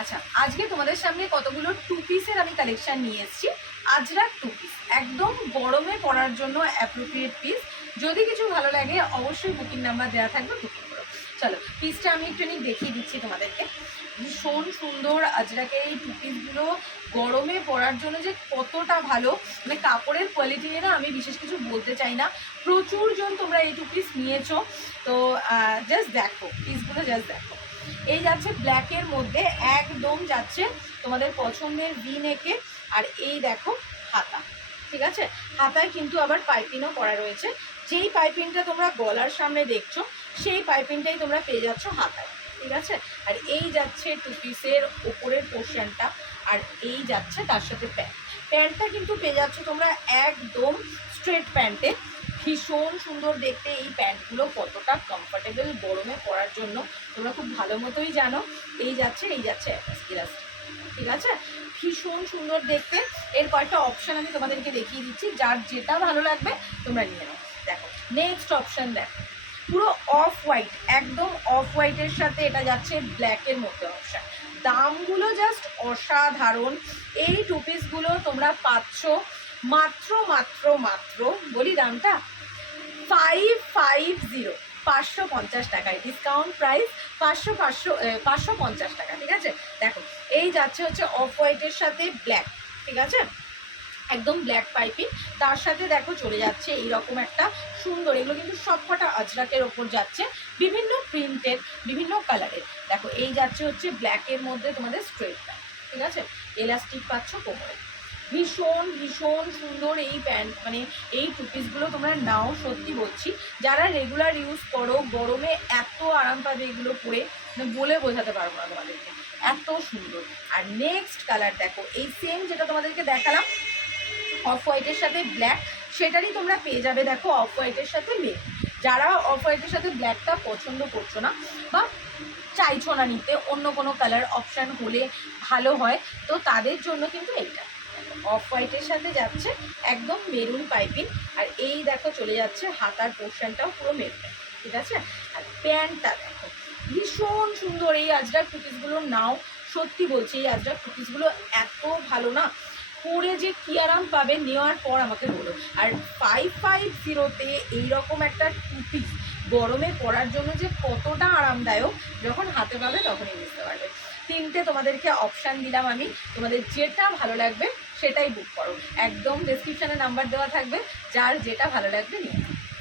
আচ্ছা আজকে তোমাদের সামনে কতগুলো টু পিসের আমি কালেকশন নিয়ে এসেছি। আজরাক টু পিস একদম গরমে পরার জন্য অ্যাপ্রোপ্রিয়েট পিস যদি কিছু ভালো লাগে, অবশ্যই বুকিং নাম্বার দেওয়া থাকবে বুকিং করো। চলো পিসটা আমি একটু দেখিয়ে দিচ্ছি তোমাদেরকে। ভীষণ সুন্দর আজরাকের এই টু পিসগুলো গরমে পরার জন্য যে কতটা ভালো। মানে কাপড়ের কোয়ালিটি নিয়ে না আমি বিশেষ কিছু বলতে চাই না। প্রচুর জন তোমরা এই টু পিস নিয়েছো। তো জাস্ট দেখো পিসগুলো জাস্ট দেখো। এই যাচ্ছে ব্ল্যাকের মধ্যে একদম যাচ্ছে তোমাদের পছন্দের ভি নেকে আর এই দেখো হাতা, ঠিক আছে? হাতায় কিন্তু আবার পাইপিনও করা রয়েছে। যেই পাইপিনটা তোমরা গলার সামনে দেখছ, সেই পাইপিনটাই তোমরা পেয়ে যাচ্ছ হাতায়, ঠিক আছে? আর এই যাচ্ছে টু পিসের ওপরের পোর্শনটা আর এই যাচ্ছে তার সাথে প্যান্ট প্যান্টটা কিন্তু পেয়ে যাচ্ছ তোমরা একদম স্ট্রেট প্যান্টে ভীষণ সুন্দর দেখতে এই প্যান্টগুলো, কতটা কমফোর্টেবল গরমে পরার জন্য। তোমরা খুব ভালো মতোই জানো। এই যাচ্ছে এই যাচ্ছে ঠিক আছে? ভীষণ সুন্দর দেখতে। এর কয়েকটা অপশান আমি তোমাদেরকে দেখিয়ে দিচ্ছি। যার যেটা ভালো লাগবে, তোমরা নিয়ে নাও। দেখো নেক্সট অপশান দেখো। পুরো অফ হোয়াইট একদম অফ হোয়াইটের সাথে এটা যাচ্ছে ব্ল্যাকের মধ্যে অপশান দামগুলো জাস্ট অসাধারণ। এই টু পিসগুলো তোমরা পাচ্ছ। মাত্র মাত্র মাত্র, বলি দামটা? ফাইভ ফাইভ জিরো পাঁচশো পঞ্চাশ টাকায় ডিসকাউন্ট প্রাইস পাঁচশো পাঁচশো পাঁচশো পঞ্চাশ টাকা, ঠিক আছে? দেখো, এই যাচ্ছে হচ্ছে অফ হোয়াইটের সাথে ব্ল্যাক ঠিক আছে? একদম ব্ল্যাক পাইপিং তার সাথে দেখো চলে যাচ্ছে এইরকম একটা সুন্দর, এগুলো কিন্তু সবকটা আজরাকের ওপর যাচ্ছে, বিভিন্ন প্রিন্টের বিভিন্ন কালারের দেখো, এই যাচ্ছে হচ্ছে ব্ল্যাকের মধ্যে তোমাদের স্ট্রেট ঠিক আছে? এলাস্টিক পাচ্ছ কোমরে। ভীষণ ভীষণ সুন্দর এই প্যান্ট মানে এই টু পিসগুলো তোমরা নাও, সত্যি বলছি। যারা রেগুলার ইউজ করো, গরমে এত আরাম পাবে এগুলো পরে মানে বলে বোঝাতে পারব না তোমাদেরকে। এত সুন্দর। আর নেক্সট কালার দেখো, এই সেম যেটা তোমাদেরকে দেখালাম অফ হোয়াইটের সাথে ব্ল্যাক সেটারই তোমরা পেয়ে যাবে, দেখো অফ হোয়াইটের সাথে মেয়ে যারা অফ হোয়াইটের সাথে ব্ল্যাকটা পছন্দ করছ না, বা চাইছো না নিতে, অন্য কোনো কালার অপশান হলে ভালো হয়, তো তাদের জন্য কিন্তু এইটা। অফ হোয়াইটের সাথে যাচ্ছে একদম মেরুন পাইপিং আর এই দেখো চলে যাচ্ছে হাতার পোর্শনটাও পুরো মেরুন ঠিক আছে? আর প্যান্টটা দেখো, ভীষণ সুন্দর। এই আজরাক কুকিজগুলো নাও, সত্যি বলছি এই আজরাক কুকিজগুলো এত ভালো না। পরে যে কী আরাম পাবে নেওয়ার পর আমাকে বলো। আর ফাইভ ফাইভ জিরোতে এইরকম একটা টু পিস গরমে পরার জন্য যে কতটা আরামদায়ক, যখন হাতে পাবে তখনই বুঝতে পারবে। তিনটে তোমাদেরকে অপশান দিলাম আমি। তোমাদের যেটা ভালো লাগবে সেটাই বুক করো। একদম ডেসক্রিপশানে নাম্বার দেওয়া থাকবে যার যেটা ভালো লাগবে নিয়ে